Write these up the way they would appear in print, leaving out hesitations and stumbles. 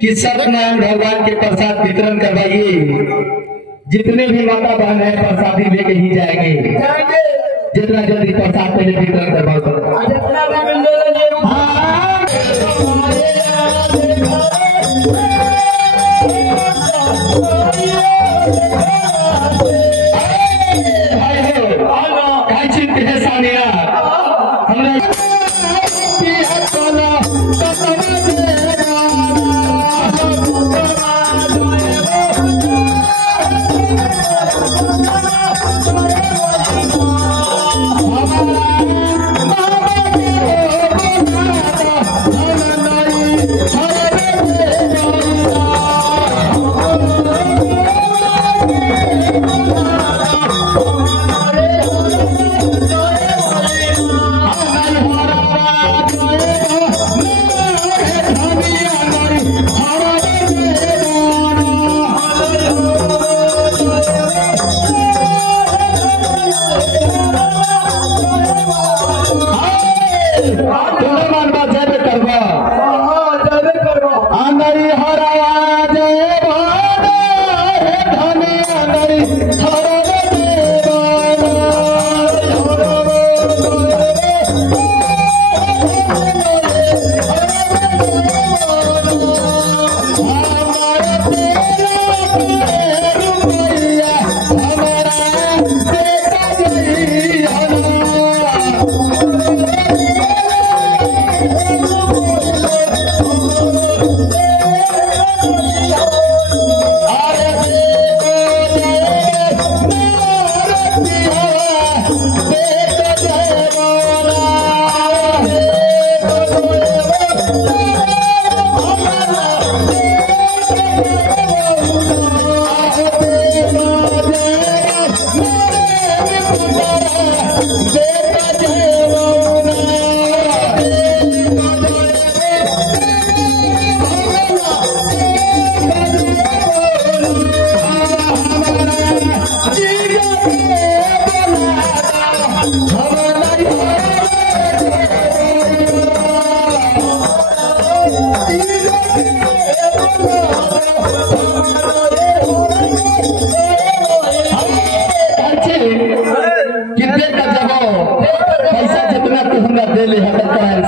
कि सत्यनारायण भगवान के प्रसाद वितरण करवाइए। जितने भी माता बहन है प्रसादी लेके ही जाएंगे। जितना जल्दी प्रसाद पहले वितरण करवा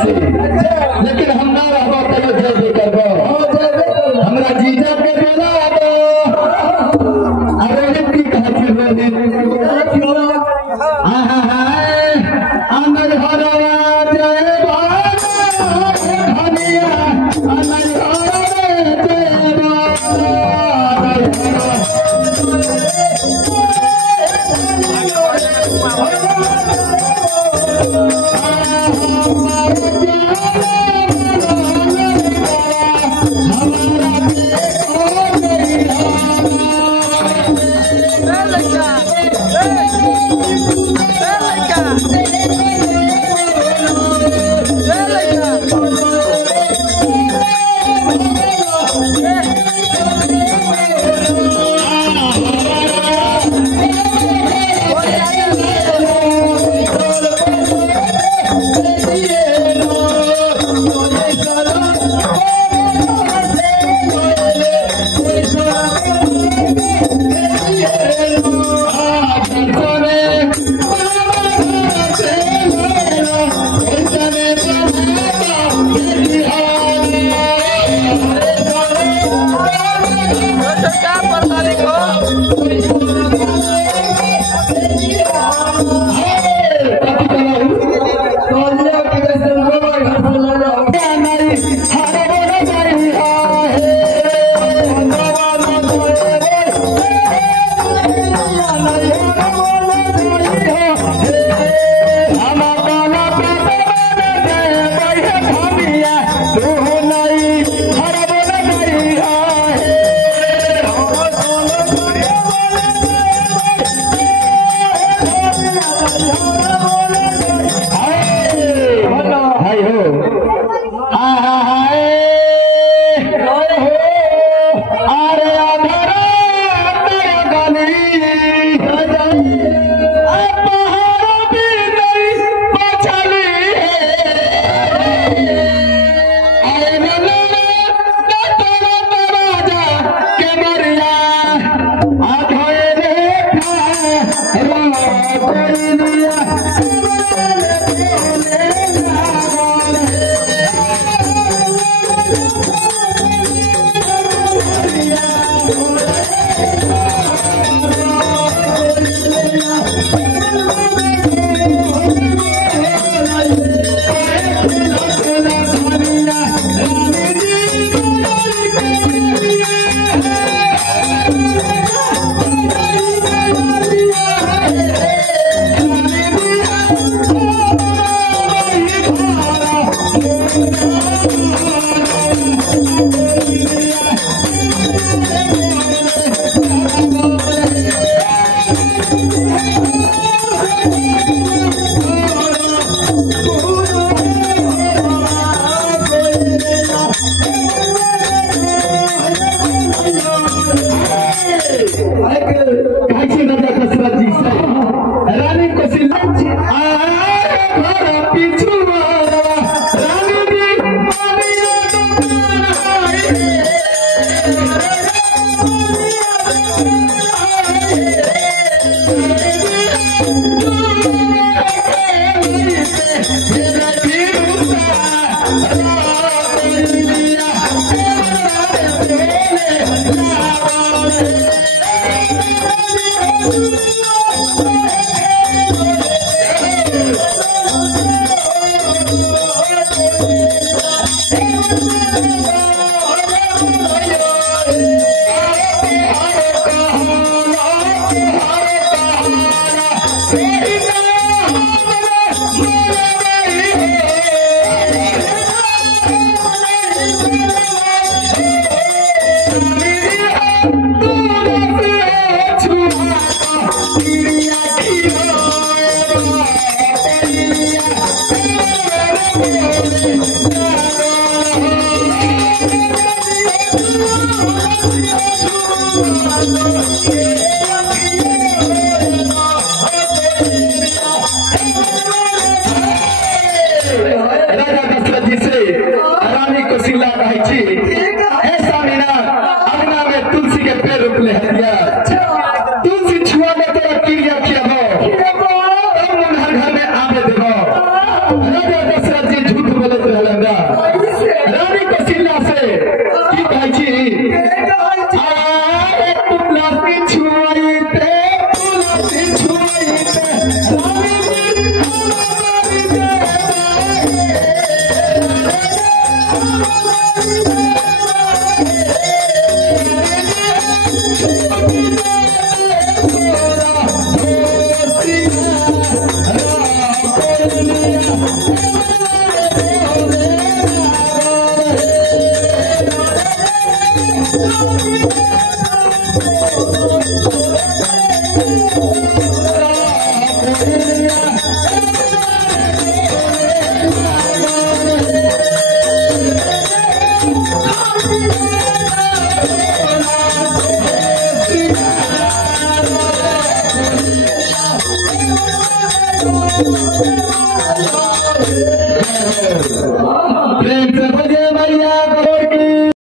लेकिन हम ना रहबो तो जल्दी करबो हमरा जीजा के बोला दो अरे की कहती रे हां अंदर हरवा जय धनिया अंदर Yeah. राजा दशरथ जी से रानी कौशल्या कही ऐसा मीना अंगना में तुलसी के पेड़ रोपले हथिया तुलसी छुआ में तेरा क्रिया किया हो तब मुन्हर घर में आवे देवो राजा दशरथ जी झूठ बोलत रहलंगा रानी कौशल्या से की कही आए तुलसी छुआईते तुलसी छुआईते प्रेम से बजे मैया की